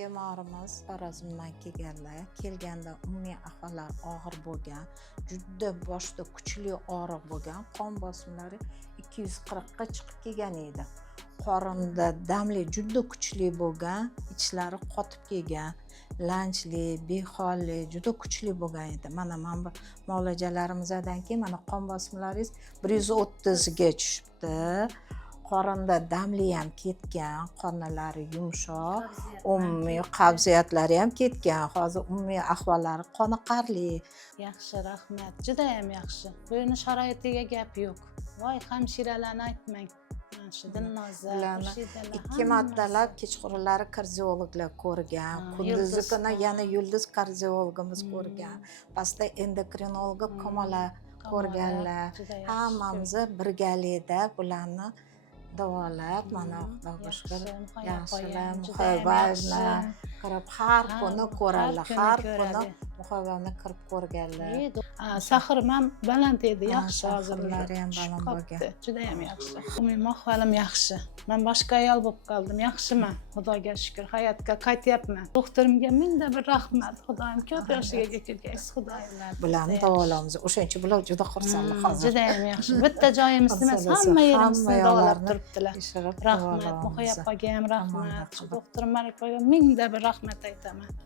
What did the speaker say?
Bemorimiz Xorazmdan kelganlar. Kelganda umumiy ahvollari og'ir bo'lgan, juda boshda kuchli og'riq bo'lgan, qon bosimlari 240 ga chiqib kelgan edi. Qorinda damli juda kuchli bo'lgan, ichlari qotib kelgan, lanchli, beholli, juda kuchli bo'lgan edi. Mana bu muolajalarimizdan keyin mana qon bosimlaringiz 130 ga tushibdi. Qorinda damli ham ketgan, qornlari yumshoq, umumiy qabziyatlari ham ketgan. Hozir umumiy ahvollari qoniqarli. Yaxshi, rahmat. Juda ham yaxshi. Buni sharoitiga gap yo'q. Voy, hamshiralarni aytmang. Mana shu Dilnoza, Xurshidala, 2 martalab kechqurunlari kardiologlar ko'rgan, kunduzi kuni yana Yulduz kardiologimiz ko'rgan, pastda endokrinolog Kamola ko'rganlar. Hammamiz birgalikda bularni davolab, mana Xudoga shukr, yaxshilar, muhabbatni kirib har kuni ko'radilar, har kuni muhabbatni kirib ko'rganlar. Sahrim ham baland edi, yaxshi Sahrimlari ham baland bo'lgan. Juda ham yaxshi. Umumiy ahvolim yaxshi. Men boshqa ayol bo'lib qoldim, yaxshiman. Xudoga shukr, hayotga qaytyapman. Doktorimga mingda bir rahmat. Xudoyim ko'p yoshga yetkazish, Xudoyim. Bularni davolamiz. O'shaning uchun bular juda xursandlar hozir. Juda ham yaxshi. Bitta joyimizda emas, hamma yerimizda davolab turibdilar. Rahmat, Muhayyab opaga ham rahmat. Doktor Malik opaga mingda bir rahmat aytaman.